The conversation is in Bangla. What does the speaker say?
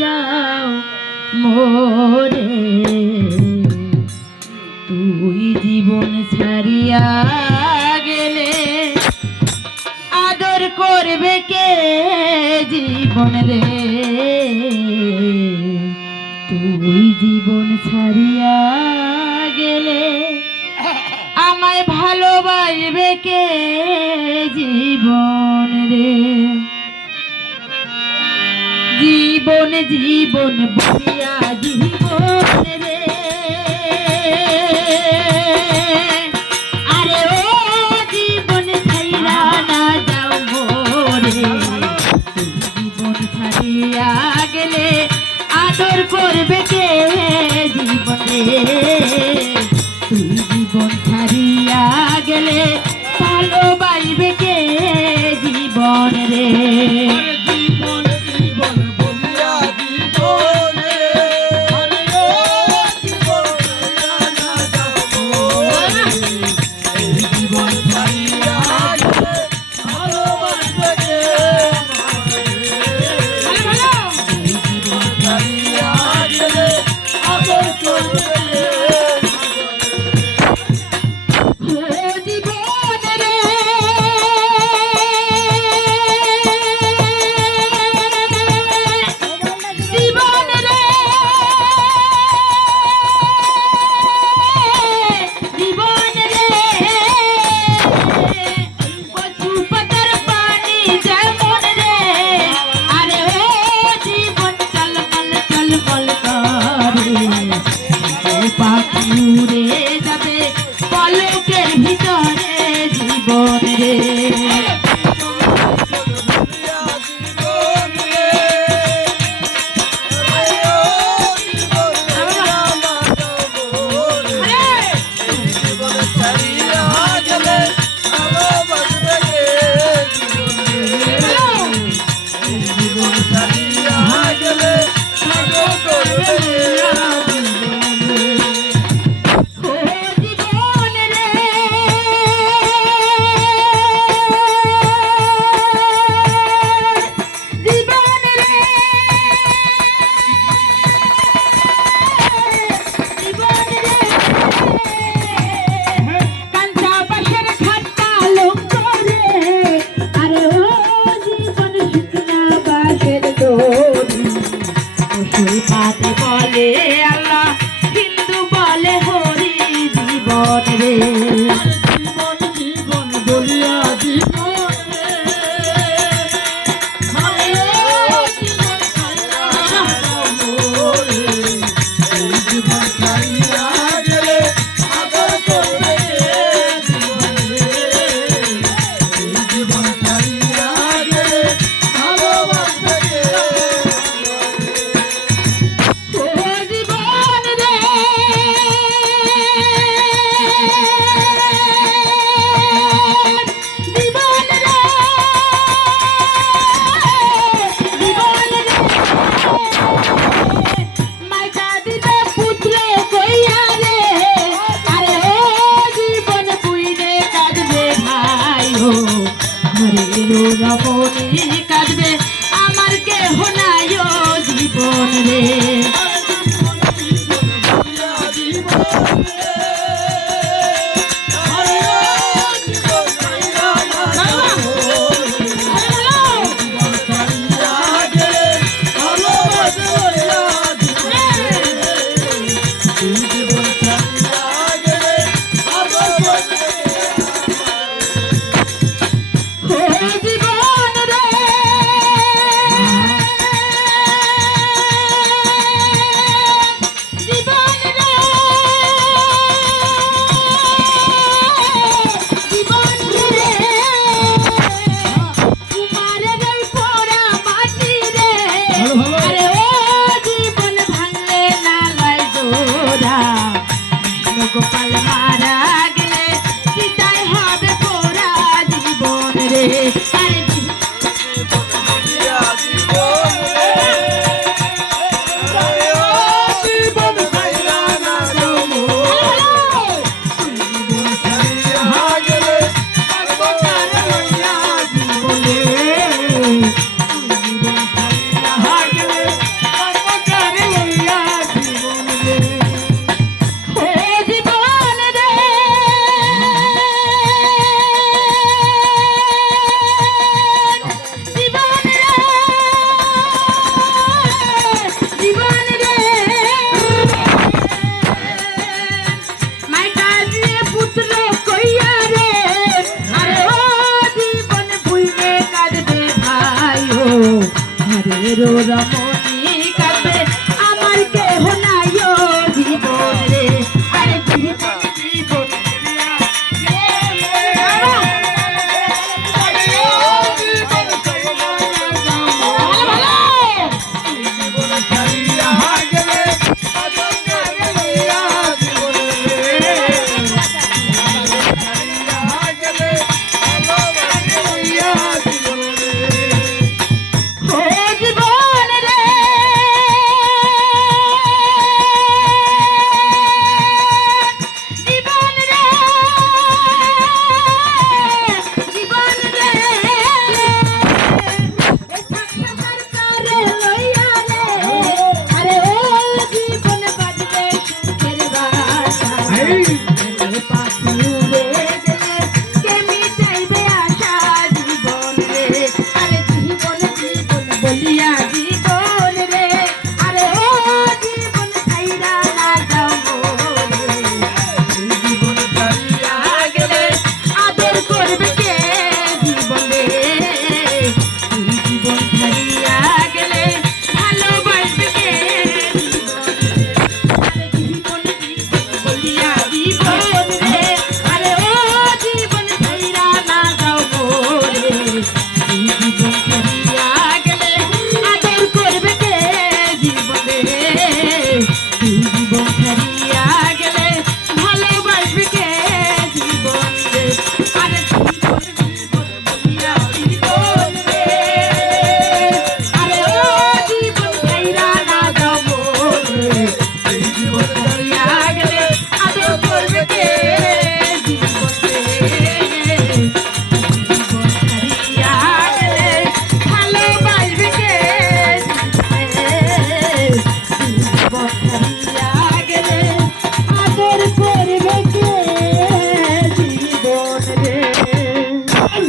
যাও মোরে, তুই জীবন ছাড়িয়া গেলে আদর করবে কে জীবন রে, তুই জীবন ছাড়িয়া গেলে আমায় ভালোবাসবে কে জীবন রে। জীবন জীবন বলিয়া জীবন রে, আরে ও জীবন ছাইরা না যাও মোরে, জীবন ছাড়িয়া গেলে আদর করবে কে জীবন রে, তুই জীবন ছাড়িয়া গেলে ভালোবাসবে কে জীবন রে। উড়ে যাবে পলকের ভিতরে জীবন রে, পাতে বলে আল্লাহ, হিন্দু বলে হরি জীবন রে, জীবন জীবন বলিয়া জীবন রে, জীবন ছাড়িয়া গেলে আদর করবে জীবন রে, জীবন ছাড়িয়া গেলে ভালোবাসবে রমণী কাঁদবে আমার কেহ নাই জীবন রে, গোপাল মারা গেলে চিতায় হবে পোড়া জীবন রে, রামের রাম